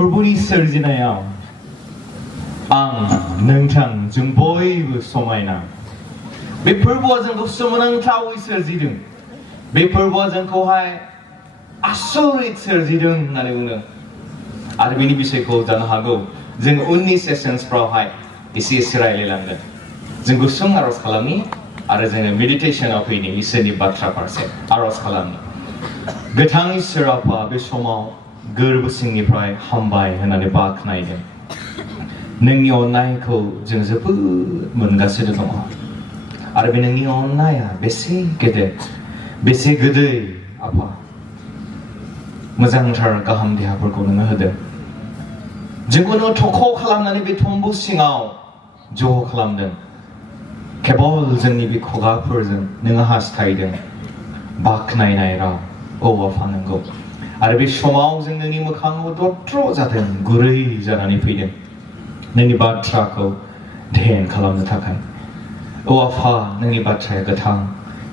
फोरबोनि सोरजिनायाव आं नोंथां जों बयबो समायना बे फोरबोआ जोंखौ सोमोनांथावै सोरजिदों बे फोरबोआ जोंखौहाय आसरित सोरजिदों होननानै बुंदों आरो बेनि बिषयखौ जानो हागौ जों उननि सेसन्सफ्रावहाय एसे रायलायलांगोन जों गुसुं आरज खालामनि आरो जोङो मेडिटेसनाव फैनि इसोरनि बाथ्रा फारसे आरज खालामनि गोथां इसोर आफा बे समाव गोरबो सिंनिफ्राय हामबाय होननानै बाख्नायदों नोंनि अननायखौ जों जोबोद मोनगासिनो दङ आरो बे नोंनि अननाया बेसे गेदेर बेसे गोदै आफा मोजांथार गाहाम देहाफोरखौ नोङो होदों जोंखौ नोङो थख' खालामनानै बे थम्बु सिङाव ज' खालामदों केबल जोंनि बे खुगाफोरजों नोङो हास्थायदों बाख्नायनाय राव औ आफा नंगौ आरो बे समाव जों नोंनि मोखाङाव दद्र जादों गुरै जानानै फैदों नोंनि बाथ्राखौ ध्यान खालामनो थाखाय औ आफा नोंनि बाथ्राया गोथां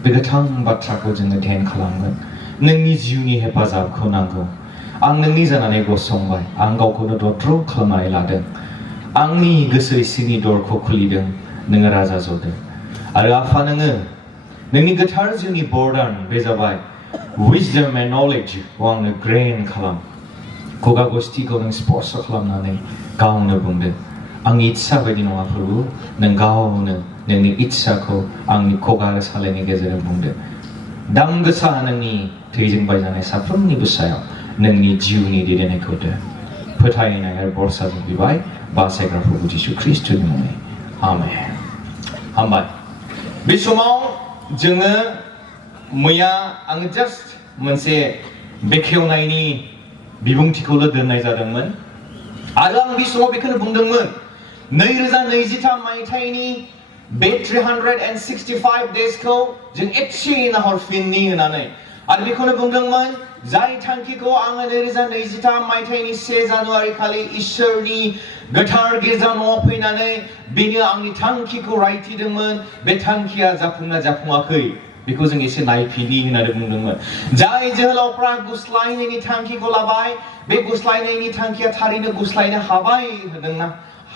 बे गोथां बाथ्राखौ जोङो ध्यान खालामगोन नोंनि जिउनि हेफाजाबखौ नांगौ आं नोंनि जानानै गसंबाय आं गावखौनो दद्र खालामनानै लादों आंनि गोसो सिंनि दरखौ खुलिदों नोङो राजा जदों आरो आफा नोङो नोंनि गोथार जिउनि बर्डान बे जाबाय wisdom and knowledge आंनो ग्रेन खालाम खुगा गुस्थिखौ नों स्पर्श खालामनानै गावनो बुंदों आंनि इच्छा बायदि नङा प्रभु नों गावनो नोंनि इच्छाखौ आंनि खुगा सालायनि गेजेरजों बुंदों दाम गोसा नोंनि थैजों बायजानाय साफ्रोमनिबो सायाव नोंनि जिउनि दैदेननायखौ दो फोथायनाय आरो बरसाजों बिबाय बासायग्रा प्रभु जिसु ख्रिस्टनि मुङै आमेन हामबाय बे समाव जोङो मैया आङो जास्ट मोनसे बेखेवनायनि बिबुंथिखौल' दोननाय जादोंमोन आरो आं बे समाव बेखौनो बुंदोंमोन 2023 मायथाइनि बे 365 डेजखौ जों एसे नाहरफिननि होननानै आरो बेखौनो बुंदोंमोन जाय थांखिखौ आङो 2023 मायथाइनि 1 जानुवारि खालि इसोरनि गोथार गिर्जा न'आव फैनानै बेनो आंनि थांखिखौ रायथिदोंमोन बे थांखिया जाफुंना जाफुङाखै बेखौ जों एसे नायफिनि होननानै बुंदोंमोन जाय जोहोलावफ्रा गुस्लायनायनि थांखिखौ लाबाय बे गुस्लायनायनि थांखिया थारैनो गुस्लायनो हाबाय होनदोंना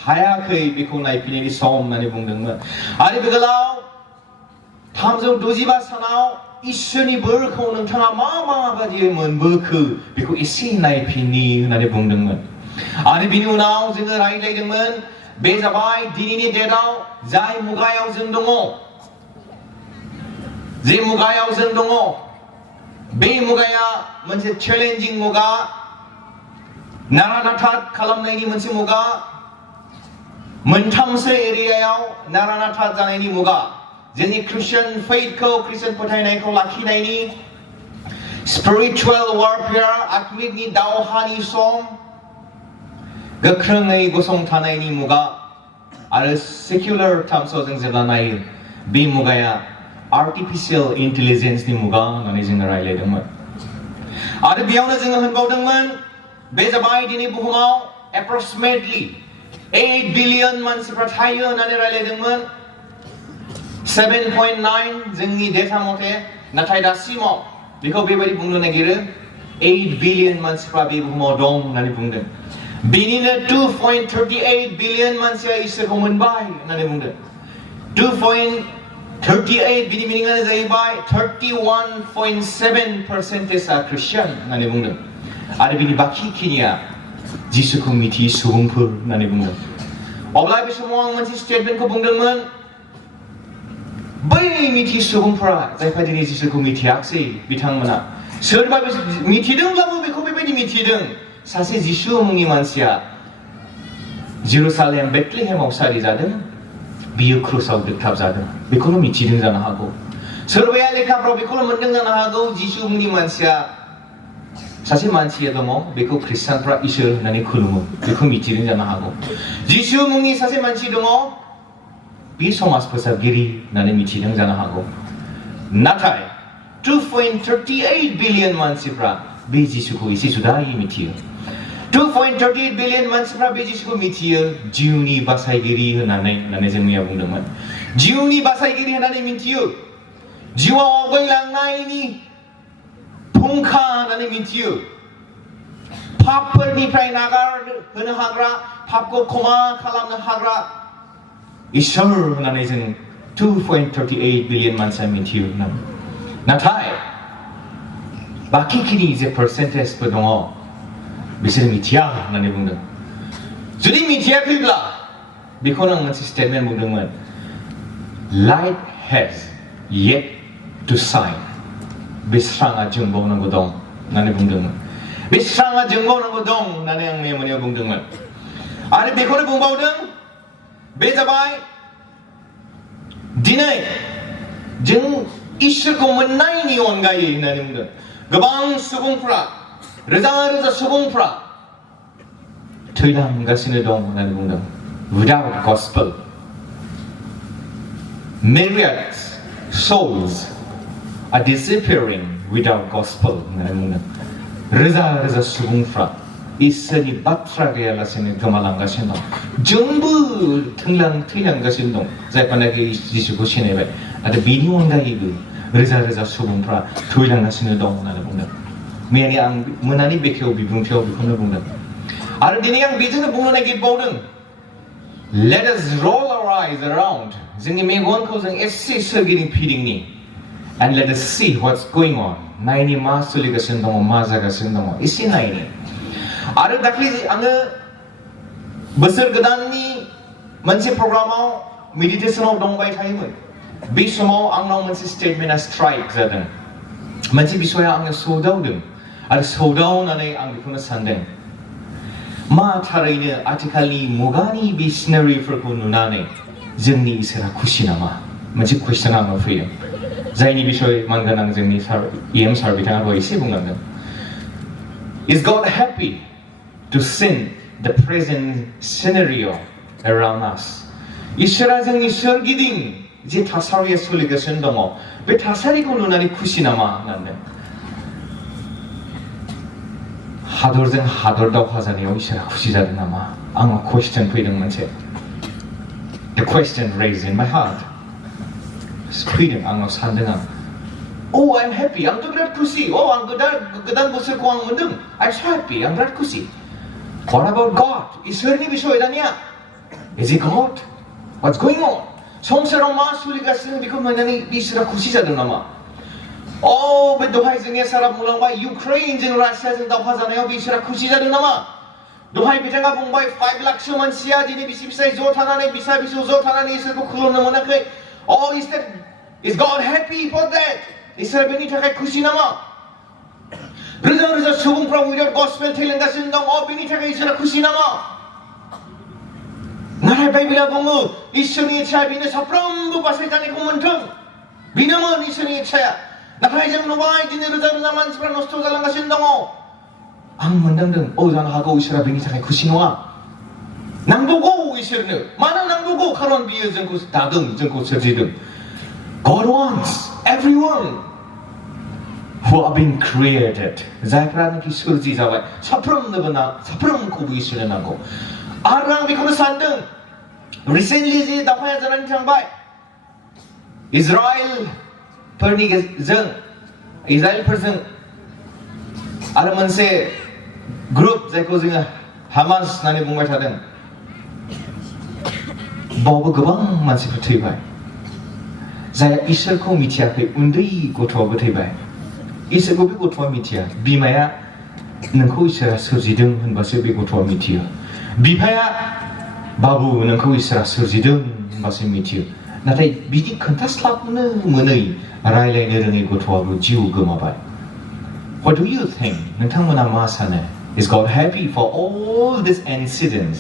हायाखै बेखौ नायफिननायनि सम होननानै बुंदोंमोन आरो बे गोलाव 365 सानाव इसोरनि बोरखौ नोंथाङा माबायदि मोनबोखो बेखौ एसे नायफिननि होननानै बुंदोंमोन आरो बिनि उनाव जोङो रायज्लायदोंमोन बे जाबाय दिनैनि डेटआव जाय मुगायाव जों दङ जे मुगायाव जों दङ बे मुगाया मोनसे चेलेन्जिं मुगा नारा-नाथा खालामनायनि मोनसे मुगा मोनथामसो एरियायाव नारा-नाथा जानायनि मुगा जोंनि ख्रिस्टियान फेथखौ ख्रिस्टियान फोथायनायखौ लाखिनायनि स्पिरिचुवेल वारफेयार आत्मिकनि दावहानि सम गोख्रोङै गसंथानायनि मुगा आरो सेक्युलार टार्म्सआव जों जेब्ला नायो बे मुगाया आर्टिफिशियेल इन्टेलिजेन्सनि मुगा होननानै जोङो रायलायदोंमोन आरो बेयावनो जोङो होनबावदोंमोन बे जाबाय दिनै बुहुमाव एप्रक्सिमेटलि 8 बिलियन मानसिफ्रा थायो होननानै रायलायदोंमोन 7.9 जोंनि डेटा मथे नाथाय दासिमाव बेखौ बेबायदि बुंनो नागिरो 8 बिलियन मानसिफ्रा बे बुहुमाव दं होननानै बुंदों बेनिनो 2.38 बिलियन मानसिया इसोरखौ मोनबाय होननानै बुंदों 2.38 बिनि मिनिङानो जाहैबाय 31.7%आ ख्रिस्टियान होननानै बुंदों आरो बिनि बाखि खिनिया जिसुखौ मिथियै सुबुंफोर होननानै बुंदों अब्ला बे समाव आं मोनसे स्टेटमेन्टखौ बुंदोंमोन बै मिथियै सुबुंफोरा जायफोरा दिनै जिसुखौ मिथियाखै बिथांमोना सोरबा मिथिदोंब्लाबो बेखौ बेबायदि मिथिदों सासे जिसु मुंनि मानसिया जेरुसालेम बेथलेहेमाव सारि जादों बियो क्रुसाव दोगथाब जादों बेखौल' मिथिदों जानो हागौ सोरबाया लेखाफ्राव बेखौल' मोनदों जानो हागौ जिसु मुंनि मानसिया सासे मानसिया दङ बेखौ ख्रिस्टानफ्रा इसोर होननानै खुलुमो बेखौ मिथिदों जानो हागौ जिसु मुंनि सासे मानसि दङ बे समाज फोसाबगिरि होननानै मिथिदों जानो हागौ नाथाय 2.38 बिलियन मानसिफ्रा बे जिसुखौ एसे जुदायै मिथियो 2.38 बिलियन मानसिफ्रा बे जिसुखौ मिथियो जिउनि बासायगिरि होननानै जों मैया बुंदोंमोन जिउनि बासायगिरि होननानै मिथियो जिउआव आवगायलांनायनि फुंखा होननानै मिथियो पापफोरनिफ्राय नागार होनो हाग्रा पापखौ क्षमा खालामनो हाग्रा इसोर होननानै जों 2.38 बिलियन मानसिया मिथियो नाथाय बाखिखिनि जे पार्सेन्टेजफोर दङ बिसोर मिथिया होननानै बुंदों जुदि मिथियाखैब्ला बेखौनो आं मोनसे स्टेटमेन्ट बुंदोंमोन light has yet to shine बे स्राङा जोंबावनांगौ दं होननानै बुंदोंमोन बे स्राङा जोंबावनांगौ दं होननानै आं मैया मोनायाव बुंदोंमोन आरो बेखौनो बुंबावदों बे जाबाय दिनै जों इसोरखौ मोननायनि अनगायै होननानै बुंदों गोबां सुबुंफ्रा रोजा रोजा सुबुंफ्रा थैलांगासिनो दं होननानै बुंदों without gospel myriad souls are disappearing without gospel होननानै बुंदों रोजा रोजा सुबुंफ्रा इसोरनि बाथ्रा गैयालासेनो गोमालांगासिनो दं जोंबो थैलांगासिनो दं जायफोरनाखि जिसुखौ सिनायबाय आरो बेनि अनगायैबो रोजा रोजा सुबुंफ्रा थैलांगासिनो दं होननानै बुंदों मैयानि आं मोनानि बेखेव बिबुंथियाव बेखौनो बुंदों आरो दिनै आं बेजोंनो बुंनो नागिरबावदों let us roll our eyes around जोंनि मेगनखौ जों एसे सोरगिदिं फिदिंनि and let us see what's going on नायनि मा सोलिगासिनो दङ मा जागासिनो दङ एसे नायनि आरो दाख्लै आङो बोसोर गोदाननि मोनसे प्रग्रामाव मेडिटेसनाव दंबाय थायोमोन बे समाव आंनाव मोनसे स्टेटमेन्टआ स्ट्राइक जादों मोनसे बिसया आंनो सौदावदों आरो सौदावनानै आं बेखौनो सानदों मा थारैनो आथिखालनि मुगानि बे सिनारिफोरखौ नुनानै जोंनि इसोरा खुसि नामा मोनसे कुइसन आंनाव फैदों जायनि बिसय मानगोनां जोंनि EM सार बिथाङाबो एसे बुंलांदों Is God happy to send the present scenario around us? इसोरा जोंनि सोरगिदिं जे थासारिया सोलिगासिनो दङ बे थासारिखौ नुनानै खुसि नामा होननानै हादरजों हादर दावहा जानायाव इसोरा खुसि जादों नामा आंनाव कुइसन फैदों मोनसे The question raised in my heart फैदों आंनाव सानदों आं Oh, I'm happy. आंथ' बिराद खुसि आं गोदान बोसोरखौ आं मोनदों I'm so happy. आं बिराद खुसि What about God? इसोरनि बिसय दानिया Is he God? What's going on? संसाराव मा सोलिगासिनो बेखौ नुनानै इसोरा खुसि जादों नामा बे दहाय जोंनिया सारा बुंलांबाय इउक्रेनजों रासियाजों दावहा जानायाव इसोरा खुसि जादों नामा दहाय बिथाङा बुंबाय 5 लाखसो मानसिया दिनै बिसि फिसाय ज' थानानै बिसा बिसौ ज' थानानै इसोरखौ खुलुमनो मोनाखै Is God happy for that? इसोर बेनि थाखाय खुसि नामा रोजा रोजा सुबुंफ्रा without gospel थैलांगासिनो दं बेनि थाखाय इसोरा खुसि नामा नाथाय बाइबेला बुङो इसोरनि इच्छाया बेनो साफ्रोमबो बासायजानायखौ मोनथों बेनोमोन इसोरनि इच्छाया नाथाय जों नुबाय दिनै रोजा रोजा मानसिफ्रा नस्थ' जालांगासिनो दङ आं मोनदांदों जानो हागौ इसोरा बेनि थाखाय खुसि नङा नांगौगौ इसोरनो मानो नांगौगौ खारन बियो जोंखौ दादों जोंखौ सोरजिदों God wants everyone who are being created जायफ्रानोखि सोरजि जाबाय साफ्रोमखौबो इसोरनो नांगौ आरो आं बेखौनो सानदों रिसेन्टलि जे दावहाया जानानै थांबाय इजराइलफोरजों आरो मोनसे ग्रुप जायखौ जोङो हामास होननानै बुंबाय थादों बावबो गोबां मानसिफोर थैबाय जाय इसोरखौ मिथियाखै उन्दै गथ'आबो थैबाय इसोरखौ बे गथ'आ मिथिया बिमाया नोंखौ इसोरा सोरजिदों होनबासो बे गथ'आ मिथियो बिफाया बाबु नोंखौ इसोरा सोरजिदों होनबासो मिथियो नाथाय बिदि खोन्थास्लाबनो मोनै रायलायनो रोङै गथ'आबो जिउ गोमाबाय What do you think? नोंथांमोना मा सानो Is God happy for all these incidents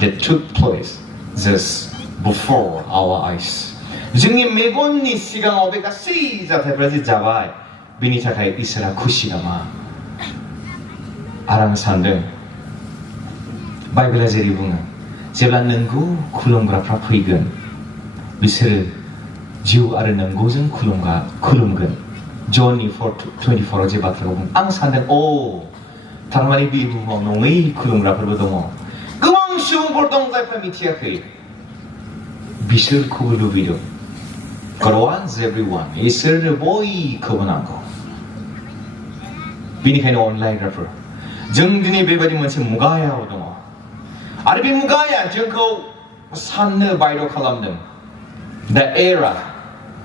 that took place just before our eyes? जोंनि मेगननि सिगाङाव बे गासै जाथायफोरा जे जाबाय बेनि थाखाय इसोरा खुसि नामा आरो आं सानदों बाइबेला जेरै बुङो जेब्ला नंगौ खुलुमग्राफ्रा फैगोन बिसोरो जिउ आरो नंगौजों खुलुमगोन ज'ननि 4:24 जे बाथ्राखौ बुङो आं सानदों थारमाने बे बुहुमाव नङै खुलुमग्राफोरबो दङ गोबां सुबुंफोर दं जायफ्रा मिथियाखै बिसोरखौबो लुबैदों God wants everyone. इसोरनो बयखौबो नांगौ बेनिखायनो अनलायग्राफोर जों दिनै बेबायदि मोनसे मुगायाव दङ आरो बे मुगाया जोंखौ साननो बायद' खालामदों. The era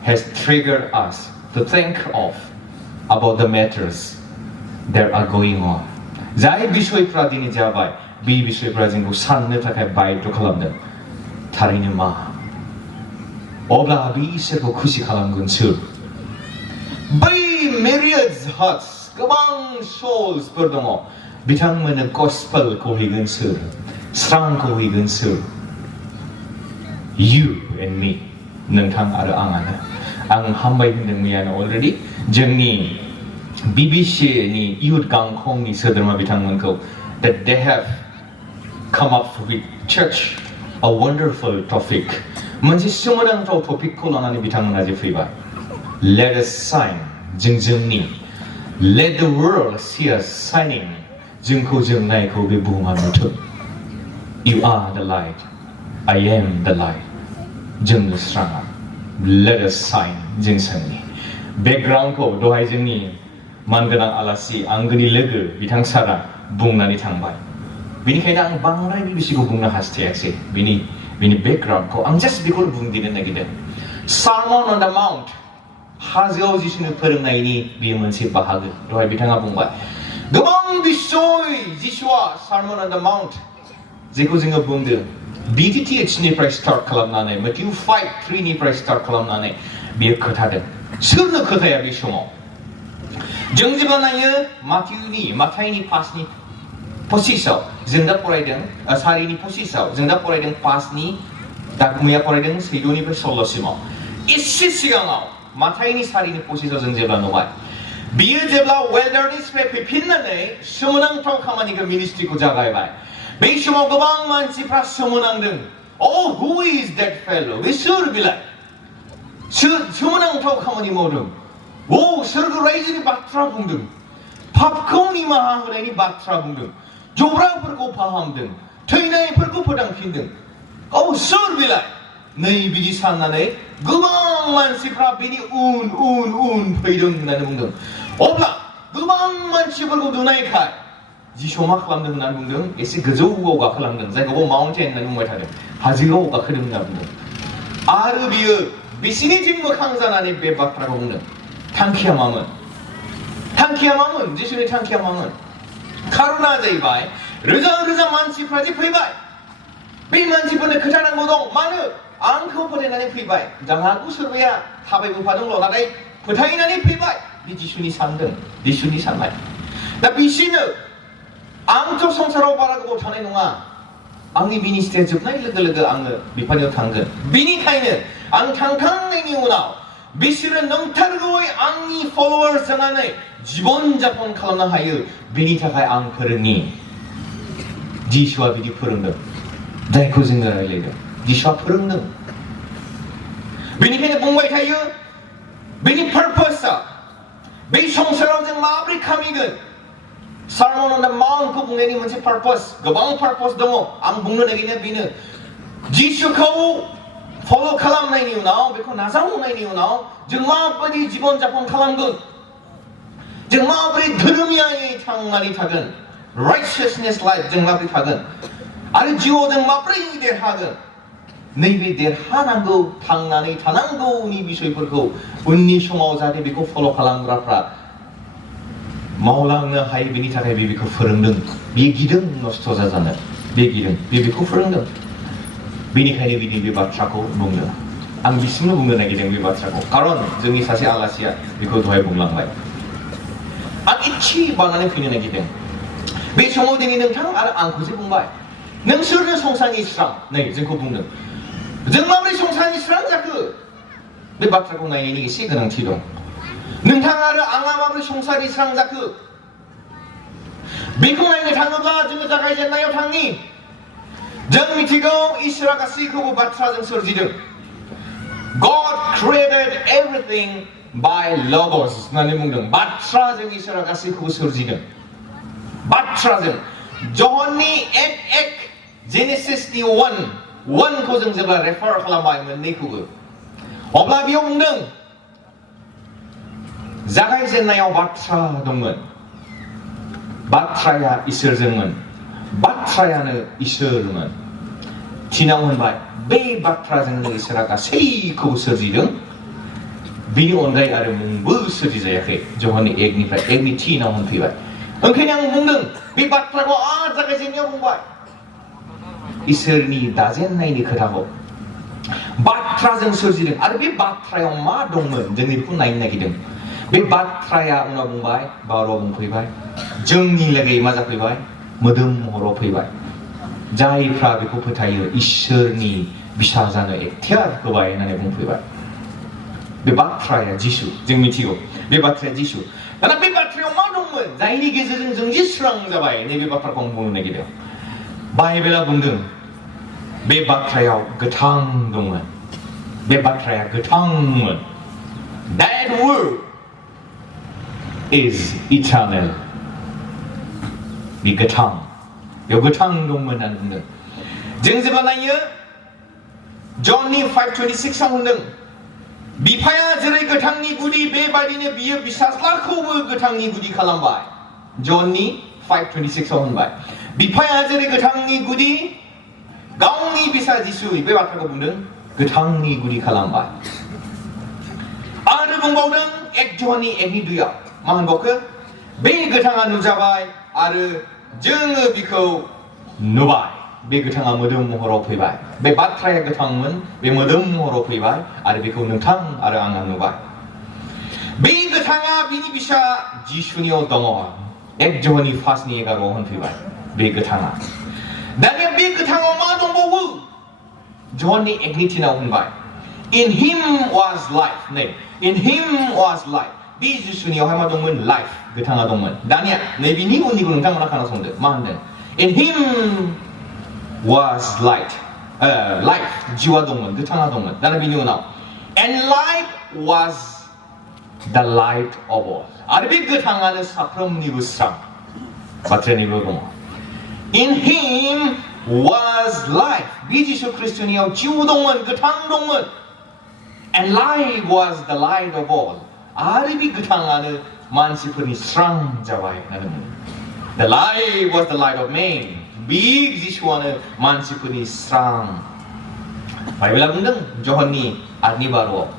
has triggered us to think of about the matters that are going on. जाय बिषयफ्रा दिनै जाबाय बे बिषयफ्रा जोंखौ साननो थाखाय बायद' खालामदों. थारैनो मा? अब्ला बे इसोरखौ खुसि खालामगोन सोर? बै myriads hearts गोबां सोल्सफोर दङ बिथांमोननो गस्पेलखौ हैगोन सोर? स्रांखौ हैगोन सोर? You and me, नोंथां आरो आंआनो. आं हामबाय होनदों मैयानो अलरेडि जोंनि BBCनि इयुथ गांखंनि सोद्रोमा बिथांमोनखौ that they have come up with such a wonderful topic. मोनसे सोमोनांथाव टपिकखौ लानानै बिथांमोना जे फैबाय. Let us shine, जों जोंनि. Let the world see us shining. जोंखौ जोंनायखौ बे बुहुमा नुथों. You are the light. I am the light. जोंनो स्राङा. Let us shine, जों जोंनि. बेकग्राउन्डखौ दहाय जोंनि मानगोनां आलासि आंगोनि लोगो बिथां सारा बुंनानै थांबाय. बेनिखायनो आं बांद्राय बिसिखौ बुंनो हास्थायाखै. बिनि बेकग्राउन्डखौ आं जास्ट बेखौ बुंदिनो नागिरदों. Sermon on the Mount, हाजोआव जिसुनो फोरोंनायनि बेयो मोनसे बाहागो. दहाय बिथाङा बुंबाय गोबां बिसय जिसुआ Sermon on the Mount जेखौ जोङो बुंदों BTTH निफ्राय स्टार्ट खालामनानै Matthew 5:3 निफ्राय स्टार्ट खालामनानै बेयो खोथादों. सोरनो खोथाया बे समाव? जों जेब्ला नायो माथाइनि 5नि 25 जों दा फरायदों 4नि 25 जों दा फरायदों 5नि दागुमैया फरायदों 14निफ्राय 16सिमाव. एसे सिगाङाव माथाइनि 4नि 25 जों जेब्ला नुबाय बियो जेब्ला वेल्डारनिसनिफ्राय फैफिननानै सोमोनांथाव खामानिखौ मिनिस्ट्रिखौ जागायबाय. बे समाव गोबां मानसिफ्रा सोमोनांदों. Oh, who is that fellow? बे सोर बिलाय? सोमोनांथाव खामानि मावदों. सोरगो रायजोनि बाथ्रा बुंदों. पापखौ निमाहा होनायनि बाथ्रा बुंदों. जब्राफोरखौ फाहामदों. थैनायफोरखौ फोदांफिनदों. सोर बिलाय? नै बिदि साननानै गोबां मानसिफ्रा बिनि उन फैदों होननानै बुंदों. अब्ला गोबां मानसिफोरखौ नुनायखाय जिसुआ मा खालामदों होननानै बुंदों एसे गोजौआव गाखोलांदों. जायखौ माउन्टेन होननानै बुंबाय थादों. हाजोआव गाखोदों होनना बुंदों. आरो बियो बिसिनिथिं मोखां जानानै बे बाथ्राखौ बुंदों. थांखिया मामोन? जिसुनि थांखिया मामोन? खारना जाहैबाय रोजा मानसिफ्रा जे फैबाय. बे मानसिफोरनो खोथानांगौ दं. मानो? आंखौ फोथायनानै फैबाय. जाहागौ सोरबाया थाबायबोफादोंल' नाथाय फोथायनानै फैबाय. बे जिसुनि साननाय. दा बिसिनो आंथ' संसाराव बारा गोबाव थानाय नङा. आंनि मिनिस्ट्रिया जोबनाय लोगो लोगो आङो बिफानियाव थांगोन. बिनिखायनो आं थांखांनायनि उनाव बिसोरो नंथारगौयै आंनि फलोवार्स जानानै जीबन जापन खालामनो हायो. बेनि थाखाय आं फोरोंनि. जिसुआ बिदि फोरोंदों. जायखौ जोङो रायलायदों. जिसुआ फोरोंदों. बेनिखायनो बुंबाय थायो बेनि पारपसआ बे संसाराव जों माबोरै खामिगोन. Sermon on the Mount खौ बुंनायनि मोनसे पारपस गोबां पारपस दङ. आं बुंनो नागिरनाया बेनो जिसुखौ फल' खालामनायनि उनाव बेखौ नाजावनायनि उनाव जों माबायदि जीबन जापन खालामगोन. जों माबोरै धोरोमियायै थांनानै थागोन. राइचियासनेस लाइफ जों माबोरै थागोन आरो जिउआव जों माबोरै देरहागोन. नैबे देरहानांगौ थांनानै थानांगौनि बिषयफोरखौ उननि समाव जाहाथे बेखौ फल' खालामग्राफ्रा मावलांनो हायो. बेनि थाखाय बेखौ फोरोंदों. बियो गिदों नस्थ' जाजानो. बेखौ फोरोंदों. बेनिखायनो बे बाथ्राखौ बुंदों. आं बिसिमल' बुंनो नागिरदों बे बाथ्राखौ. खारन जोंनि सासे आलासिया बेखौ दहाय बुंलांबाय. आं इसे बानानै फैनो नागिरदों. बे समाव दिनै नोंथां आरो आंखौ जे बुंबाय नोंसोरनो संसारनि स्रां. नै जोंखौ बुंदों. जों माबोरै संसारनि स्रां जाखो? बे बाथ्राखौ नायनायनि एसे गोनांथि दं. नोंथां आरो आंहा माबोरै संसारनि स्रां जाखो? बेखौ नायनो थाङोब्ला जोङो जागायजेननायाव थांनि. जों मिथिगौ इसोरा गासैखौबो बाथ्राजों सोरजिदों. God created everything by logos होननानै बुंदों. बाथ्राजों इसोरा गासैखौबो सोरजिदों. बाथ्राजों जहननि 1:1 जेनेसिसनि 1 खौ जों जेब्ला रेफार खालामबाय मोननैखौबो अब्ला बेयाव बुंदों जागायजेननायाव बाथ्रा दंमोन. 바트라야 있을정은 바트라야는 있을은 지나온 바에 매 바트라정은 있으라가 세이코 서지령 비니 온가이 아래 뭉부 서지자야케 조한이 액니프라 액니 티나온 피바 그냥 뭉능 비 바트라고 자가 지냐 뭉바 있을니 다젠나이니 그라고 바트라정 서지령 아래 비 바트라야 마 동문 정니 푼나인 나기등 비 바트라야 우나 뭉바이 바로 뭉피바이 정니 레게 마자 피바이 모듬 모로 피바이 자이프라 비코 포타이어 있을니 비샤자노 액티아 그바이 나네 뭉피바이 비 바트라야 지수 정미티고 비 바트라야 지수 나나 비 바트라야 마 동문 자이니 게스정 정지 수랑 자바이 네 비 바트라 공부는 내기려 바이벨라 붕등 비 바트라야 그탕 동문 비 바트라야 그탕문 That word is eternal. 이 그탕, 요 그탕 동문 하는 정세발라이어 Johnny 5:26 하는 비파야 저의 그탕니 구디 베바리네 비어 비사슬라코브 그탕니 구디 칼람바이 Johnny 5:26 하는 바이 비파야 저의 그탕니 구디 가옹니 비사지수 베바타고 부는 그탕니 구디 칼람바이 아르 봉바우는 액조니 액니두야 마한 보크 베 그탕아 누자바이 아르 정의 비코 누바이 베 그탕아 모듬 모호로 피바이 베 바트라야 그탕은 베 모듬 모호로 피바이 아르 비코 능탕 아르 앙아 누바이 베 그탕아 비니 비샤 지슈니오 동어 액조니 파스니가 로헌 피바이 베 그탕아 나게 베 그탕아 마동보우 조니 액니티나 온바이 In him was life. 네, in him was life. 비주순이요 하마동문 life. 그 당하동문. 나니야. 내 비니 운이고 능장문화 가능성들. 마한데. In him was light. life. 지와동문. 그 당하동문. 나는 비니 운아. And life was the light of all. 아르비 그 당하는 사프롬 니부스랑. 마트레 니부동. In him was life. 비지수 크리스천이요 지우동문. 그 당동문. And life was the light of all. 아르비 그탕하는 만시프니 스랑 자와이 나는. The light was the light of man. 빅 지슈하는 만시프니 스랑. 바이블 분등 조한니 아니바로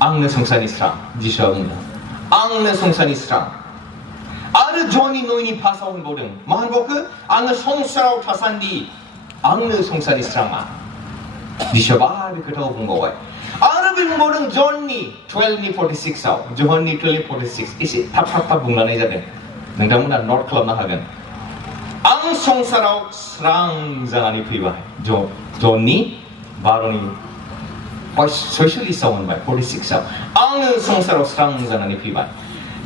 앙네 성산이 스랑 지슈하군다. 앙네 성산이 스랑. 아르 조니 노인이 파사온 보등. 만보크 앙네 성사로 타산디 앙네 성산이 스랑아. 지슈바비 그타고 본 거와이. 아르빈 보는 존니 12:46 존니 12:46 이시 탑탑탑 붕나네 자데 नोंथांमोना नट खालामनो हागोन आं संसाराव स्रां जानानै फैबाय जननि 12नि 46आव मोनबाय 46आव आङो संसाराव स्रां जानानै फैबाय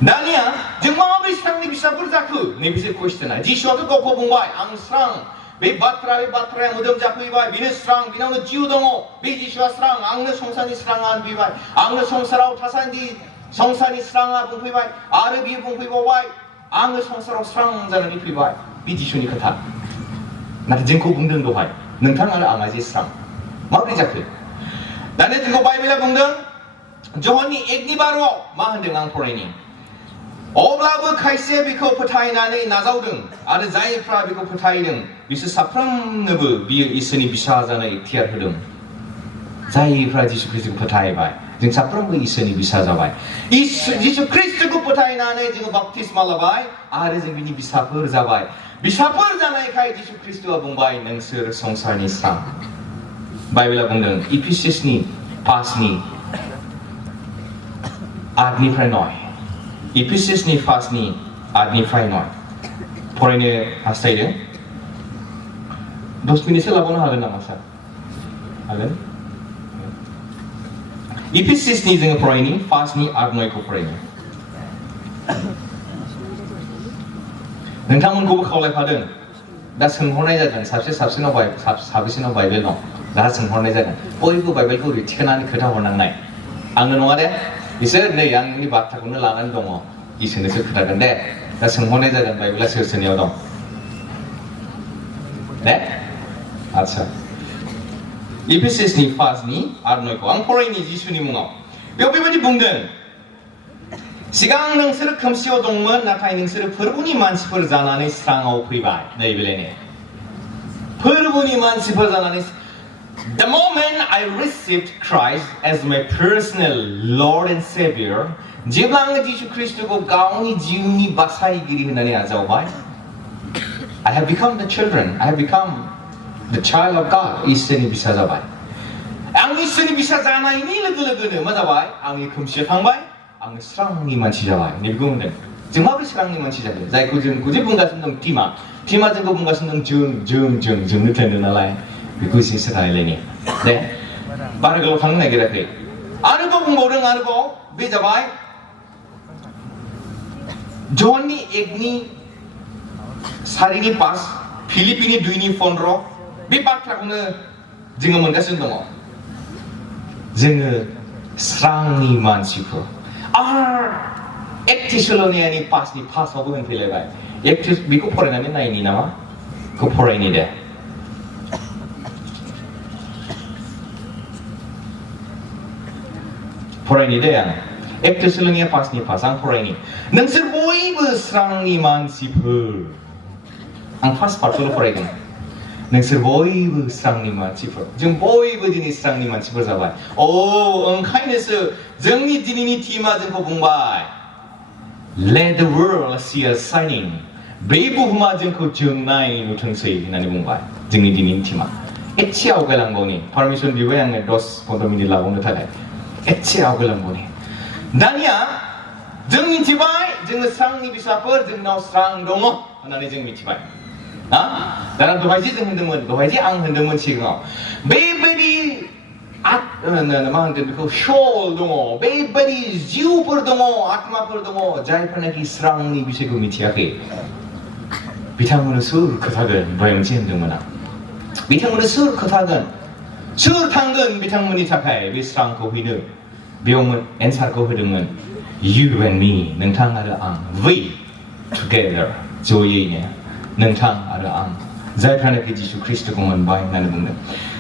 दानिया जों माबोरै स्रांनि बिसाफोर जाखो नैबेसो कुइसना जिसुआथ' गावखौ बुंबाय आं स्रां बे बाथ्राया मोदोम जाफैबाय बेनो स्रां बेनावनो जिउ दङ बे जिसुआ स्रां आंनो संसारनि स्राङा फैबाय आंनो संसाराव थासान्दि संसारनि स्राङा बुंफैबाय आरो बियो बुंफैबावबाय आङो संसाराव स्रां जानानै फैबाय बे जिसुनि खोथा नाथाय जोंखौ बुंदों दहाय नोंथां आरो आंहा जे स्रां माबोरै जाखो दानिया जोंखौ बाइबेला बुंदों जहननि 1:12 मा होनदों आं फरायनि अब्लाबो खायसे बेखौ फोथायनानै नाजावदों आरो जायफ्रा बेखौ फोथायदों बिसोर साफ्रोमनोबो बियो इसोरनि बिसा जानो इख्तियार होदों जायफ्रा जिसु ख्रीष्टखौ फोथायबाय जों साफ्रोमबो इसोरनि बिसा जाबाय जिसु ख्रीष्टखौ फोथायनानै जों बाप्तिस्मा लाबाय आरो जों बिनि बिसाफोर जाबाय बिसाफोर जानायखाय जिसु ख्रीष्टआ बुंबाय नोंसोर संसारनि स्रां बाइबेला बुंदों इफिसियासनि 5:8 9 इफिसियासनि 5:8 9 फरायनो हास्थायदों 10 मिनिटसो लाबावनो हागोन नामा सार हागोन इफिसियासनि जोङो फरायनि 5:8 9 खौ फरायनो नोंथांमोनखौबो खावलायफादों दा सोंहरनाय जादों साबेसेनाव बाइबेल दं दा सोंहरनाय जादों बयबो बाइबेलखौ थिखोनानै खोथा हरनांनाय आंनो नङा दे बिसोर नै आंनि बाथ्राखौनो लानानै दङ इसोरनोसो खोथागोन दे दा सोंहरनाय जादों बाइबेला सोर सोरनियाव दं दे आच्छा इफिसियासनि 5:8 9 खौ आं फरायनि जिसुनि मुङाव बेयाव बेबायदि बुंदों 시강 능스르 금시오 동문 나타이 능스르 퍼분이 만시퍼 자나니 스랑하고 피바이 네이블레네 퍼분이 만시퍼 자나니 The moment I received Christ as my personal Lord and Savior 제방 지수 그리스도고 가운이 지운이 바사이 길이 흔하니 아자오바이 I have become the children I have become the child of God 이스니 비사자바이 앙이 이스니 비사자나이니 lögölögö는 맞아바이 앙이 금시오 탕바이 ang serangni manchi jawai ni bung den jeng ma serangni manchi jawai zai ku je bung ga sendong tima jeng ko bung ga sendong jeng ni ten na lai bi ku si sakai le ni de bar ga thang na ge ra ke anu ko bung boreng anu ko be jawai joni egni sarini pas filipini duini fonro be batra ko ne jeng mon ga sendong jeng serangni manchi ko 액티슬로니아니 파스니 파서부는 필레바이 액티 미국 포레나면 나이니 나마 그 포레니데 포레니데야 액티슬로니아 파스니 파상 포레니 능슬 보이브 스랑니 만시프 앙 파스 파토로 포레니 능슬 보이브 스랑니 만시프 지금 보이브 디니 스랑니 만시프 자바이 오 응카이네스 정니 디니니 티마 정코 붕바이 Let the world see us shining 베이브 후마 정코 정나이 누탕세이 나니 붕바이 정니 디니니 티마 에치아오 갈랑보니 퍼미션 리웨앙의 도스 콘도미니 라고는 타가이 에치아오 갈랑보니 나니야 정니 티바이 정니 스랑니 비사퍼 정나오 스랑 동어 하나니 정니 티바이 나랑 도하이지 정 흔들면 도하이지 앙 흔들면 지금 베이베리 마한테 그 쇼 동어 베이베리 지우퍼 동어 아트마퍼 동어 자이퍼네기 스랑니 비세고 미티야게 비탕문의 술 크타근 보영지 흔들면아 비탕문의 술 크타근 술 탕근 비탕문이 타카이 비스랑코 휘느 비용문 엔사코 흐름은 You and me 능탕하르 앙 We together 조예이네 능탕 아르앙 자이프라네키 지수 크리스토 공원 바이 나는 분들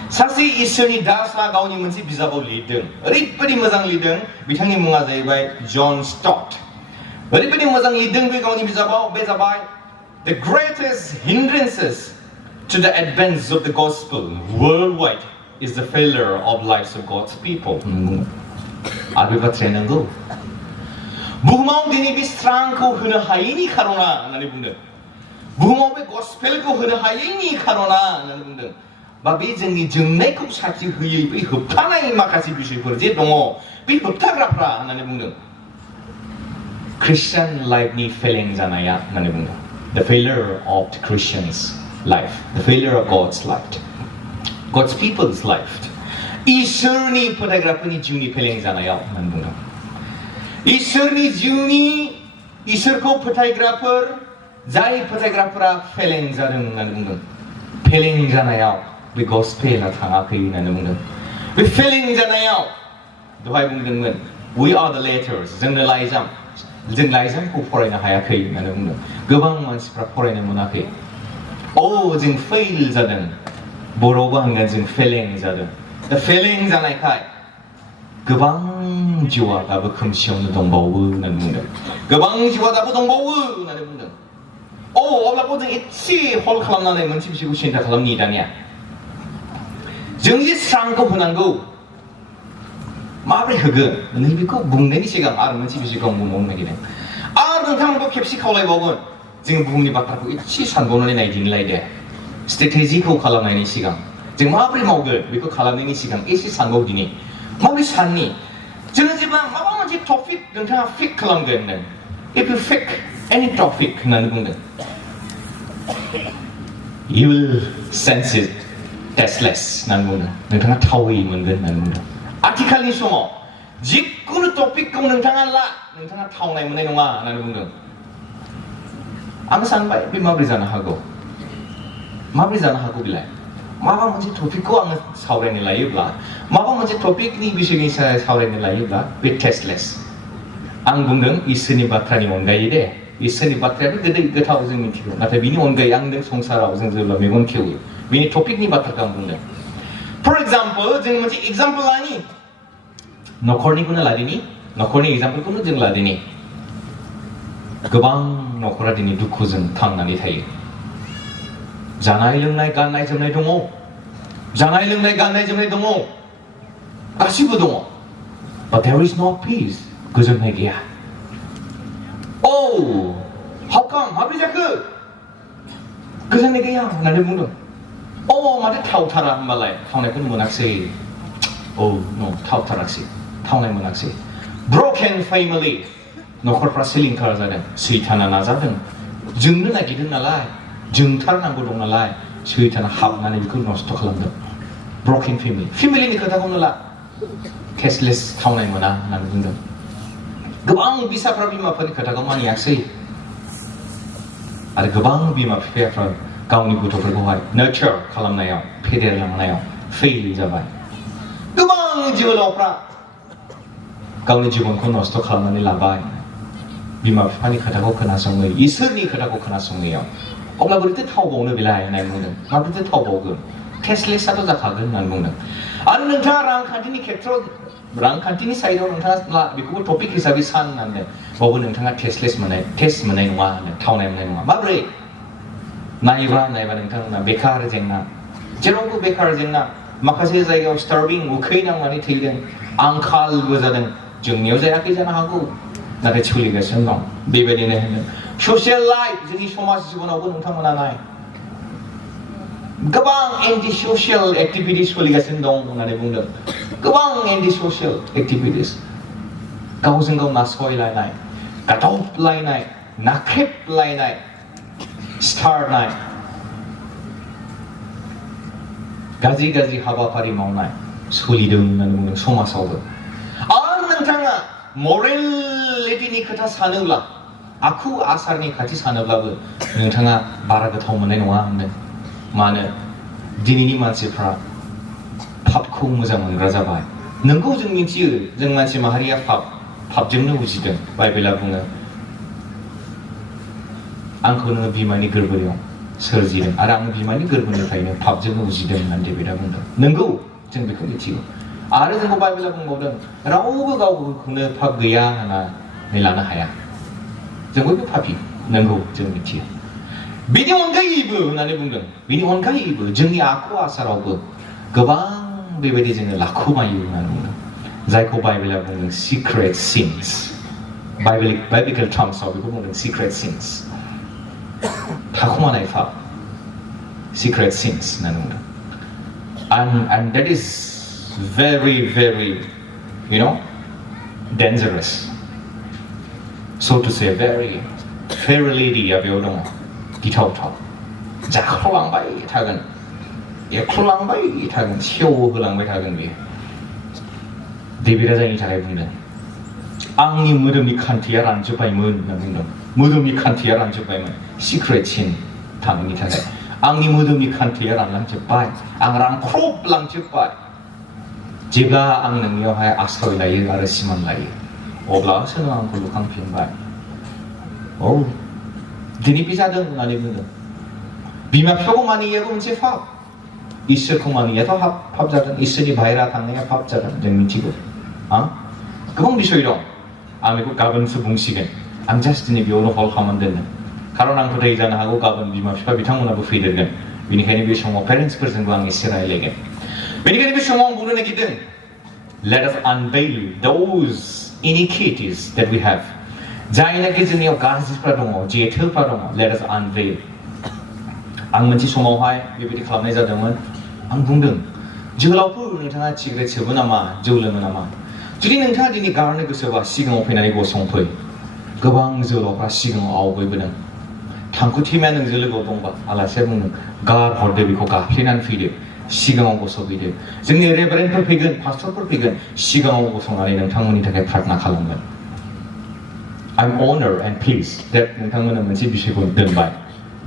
사실 이선이 다스라 가오니 문시 비자보 리등 어리버리 머장 리등 비탕니 뭉아 자이바이 존 스토트 어리버리 머장 리등 비 가오니 비자보 베자바이 The greatest hindrances to the advance of the gospel worldwide is the failure of lives of God's people 아비바 트레는고 무마움 디니 비스트랑코 흐는 하이니 카로나 나는 분들 부모의 고스펠고 흐르 하이니 카로나 나는 분들 마비 정이 정내국 사치 흐이 비 흡타나이 마카시 비시 버지 동어 비 흡타그라프라 나는 분들 Christian life need failing잖아요 나는 분들 The failure of the Christian's life The failure of God's life God's people's life 이스니 포토그래프니 주니 failing잖아요 나는 분들 이스니 주니 이스코 포토그래퍼 자이 포토그래퍼라 페링 자는 나는 페링잖아요. 비 고스펠나 당하게 나는 분들. 비 페링잖아요. 도하이 분들은 We are the letters. 정말 라이잠 고 포레나 하야케 나는 분들. 그방 만스프라 포레나 문하케. 오, 정 페일 자든 뭐로고 한간 정 페링 자든. The 페링잖아요. 카이. 그방 지와가 그 금시오는 동보우 나는 분들. 그방 지와가 그 동보우 나는 분들. 오, 어라 보든 이치 홀 칼람나네 문치비시고 신다 칼람니다냐. 정지 상고 분한고 마블 흑은 너희비고 뭉내니 시간 아 문치비시고 뭉내기네. 아, 너탕고 캡시 칼라이 먹은 지금 부분이 바닥고 이치 산보는 나이딩라이데. 스트레테지코 칼람나니 시간. 지금 마블 먹을 미고 칼람나니 시간 이치 산고디니. 마블 산니. 저는 지금 마블은 지 토픽 너탕 픽 칼람거는. If you pick any topic 나는 분들 You will sense it tasteless 나는 분들 너희가 타오이 문들 나는 분들 아티칼리 소모 직구는 토픽 공는 당할라 너희가 타오나이 문에 농아 나는 분들 아무산 바이 비마브리잖아 하고 마브리잖아 하고 빌라이 마바 문제 토픽고 안 사오래니 라이브라 마바 문제 토픽니 비시니 사오래니 라이브라 be tasteless ang bungdeng isini batrani ongaide isini batrani gede getaw jeng mitigo nata bini ongai ang deng songsara jeng jela megon keu bini topik ni batraka bungdeng for example jeng manchi example ani nokorni kuna ladini nokorni example kuna jeng ladini गोबां न'खरा दिनै दुखुजों थांनानै थायो जानाय लोंनाय गाननाय जोमनाय दङ जानाय लोंनाय गाननाय जोमनाय दङ गासिबो दङ but there is no peace गोजोननाय गैया oh how come माब्रै जाखो गोजोननाय गैया होननानै बुंदों oh माथो थावथारा होनबालाय थावनायखौनो मोनाखिसै oh no थावथाराखिसै थावनाय मोनाखिसै broken family न'खरफ्रा सिलिंखार जादों सैताना नाजादों जोंनो नागिरदों नालाय जोंथारनांगौ दं नालाय सैताना हाबनानै बेखौ नस्थ' खालामदों broken family फेमिलिनि खोथाखौनो ला tasteless थावनाय मोना होननानै बुंदों गोबां बिसाफ्रा बिमाफोरनि खोथाखौ मानियाखिसै आरो गोबां बिमा बिफाफ्रा गावनि गथ'फोरखौहाय नर्चार खालामनायाव फेदेरलांनायाव फेल जाबाय गोबां जोहोलावफ्रा गावनि जिबनखौ नस्थ' खालामनानै लाबाय बिमा बिफानि खोथाखौ खोनासङै इसोरनि खोथाखौ खोनासङैयाव अब्ला बोरैथो थावबावनो बेलाय होननानै बुंदों माबोरैथो थावबावगोन टेस्टलेसआथ' जाखागोन होननानै बुंदों आरो नोंथाङा रांखान्थिनि खेथ्रआव रांखान्थिनि साइडआव नोंथाङा बेखौबो टपिक हिसाबै सान होननानै बावबो नोंथाङा टेस्ट मोननाय नङा होनदों थावनाय मोननाय नङा माबोरै नायबा नोंथांमोना बेकार जेंना जेरावबो बेकार जेंना माखासे जायगायाव स्टार्भिं उखैनांनानै थैदों आंखालबो जादों जोंनियाव जायाखै जानो हागौ नाथाय सोलिगासिनो दं बेबायदिनो होनदों ससियेल लाइफ जोंनि समाज जिबनावबो नोंथांमोना नाय गोबां एन्टि ससियेल एक्टिभिटिस सोलिगासिनो दं होननानै बुंदों गोबां एन्टि ससियेल एक्टिभिटिस गावजों गाव नासयलायनाय गादबलायनाय नाख्रेबलायनाय सिथारनाय गाज्रि हाबाफारि मावनाय सोलिदों होननानै बुंदों समाजावबो आरो नोंथाङा मरेलिटिनि खोथा सानोब्ला आखु आसारनि खाथि सानोब्लाबो नोंथाङा बारा गोथाव मोननाय नङा होनदों मानो दिनैनि मानसिफ्रा पापखौ मोजां मोनग्रा जाबाय नोंखौ जों मिथियो जों मानसि माहारिया पापजोंनो उजिदों बाइबेला बुङो आंखौ नोङो बिमानि गोरबोआव सोरजिदों आरो आं बिमानि गोरबोनिफ्रायनो पापजोंनो उजिदों होननानै डेभिडआ बुंदों नंगौ जों बेखौ मिथिगौ आरो जोंखौ बाइबेला बुंबावदों रावबो गावखौनो पाप गैया होननानै लानो हाया जों बयबो पापि नंगौ जों मिथियो बेनि अनगायैबो होननानै बुंदों बेनि अनगायैबो जोंनि आखु आसारावबो गोबां बेबायदि जोङो लाखुमायो होननानै बुंदों जायखौ बाइबेला बुंदों सिक्रेट सिन्स बाइबेलिकल टार्म्सआव बेखौ बुंदों सिक्रेट सिन्स थाखुमानाय पाप सिक्रेट सिन्स होननानै बुंदों and that is very dangerous so to say very lady बेयाव दङ गिथावथाव जाख्ल'लांबाय थागोन एख्ल'लांबाय थागोन सेवहोलांबाय थागोन बेयो डेभिडआ जायनि थाखाय बुंदों आंनि मोदोमनि खान्थिया रानजोब्बायमोन होनना बुंदों मोदोमनि खान्थिया रानजोब्बायमोन सिक्रेट सिन थानायनि थाखाय आंनि मोदोमनि खान्थिया रानलांजोब्बाय आं रानख्रबलांजोब्बाय जेब्ला आं नोंनियावहाय आश्रय लायो आरो सिमान लायो अब्लासो नों आंखौ लुखांफिनबाय दिनै बे जादों होननानै बुंदों बिमा बिफाखौ मानियाबो मोनसे पाप इसोरखौ मानियाथ' पाप जागोन इसोरनि बाहेरा थांनाया पाप जागोन जों मिथिगौ गोबां बिसय दं आं बेखौ गाबोनसो बुंसिगोन आं जास्ट दिनै बेयावनो हल खालामनानै दोनदों खारन आं फोथायो जानो हागौ गाबोन बिमा बिफा बिथांमोनाबो फैदेरगोन बेनिखायनो बे समाव पेरेन्ट्सफोरजोंबो आं एसे रायलायगोन बेनिखायनो बे समाव आं बुंनो नागिरदों let us unveil those iniquities that we have जायनाखि जोंनियाव गाज्रिफ्रा दङ जेथोफ्रा दङ let us unveil आं मोनसे समावहाय बेबायदि खालामनाय जादोंमोन आं बुंदों जोहोलावफोर नोंथाङा सिगारेट सोबो नामा जौ लोङो नामा जुदि नोंथाङा दिनै गारनो गोसोबा सिगाङाव फैनानै गसंफै गोबां जोहोलावफ्रा सिगाङाव आवगायबोदों थांखुथिमाया नोंजों लोगोआव दंबा आलासिया बुंदों गारहरदो बेखौ गाफ्लेनानै फैदो सिगाङाव गसंफैदो जोंनि रेभारेन्डफोर फैगोन पास्टरफोर फैगोन सिगाङाव गसंनानै नोंथांमोननि थाखाय प्रार्थना खालामगोन I'm honored and pleased that नोंथांमोना मोनसे बिषयखौ दोनबाय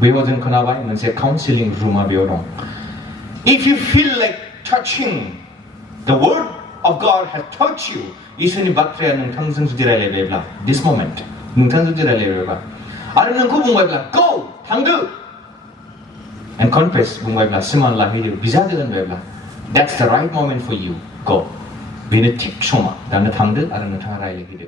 बेयाव जों खोनाबाय मोनसे काउन्सिलिं रुमा बेयाव दं if you feel like touching the word of God has touched you इसोरनि बाथ्राया नोंथांजों जुदि रायलायबायब्ला this moment नोंथांजों जुदि रायलायबायब्ला आरो नोंखौ बुंबायब्ला go थांदो and confess बुंबायब्ला सिमान लाहैदो बिजादो होनबायब्ला that's the right moment for you go बेनो थिग समा दानो थांदो आरो नोंथाङा रायलायहैदो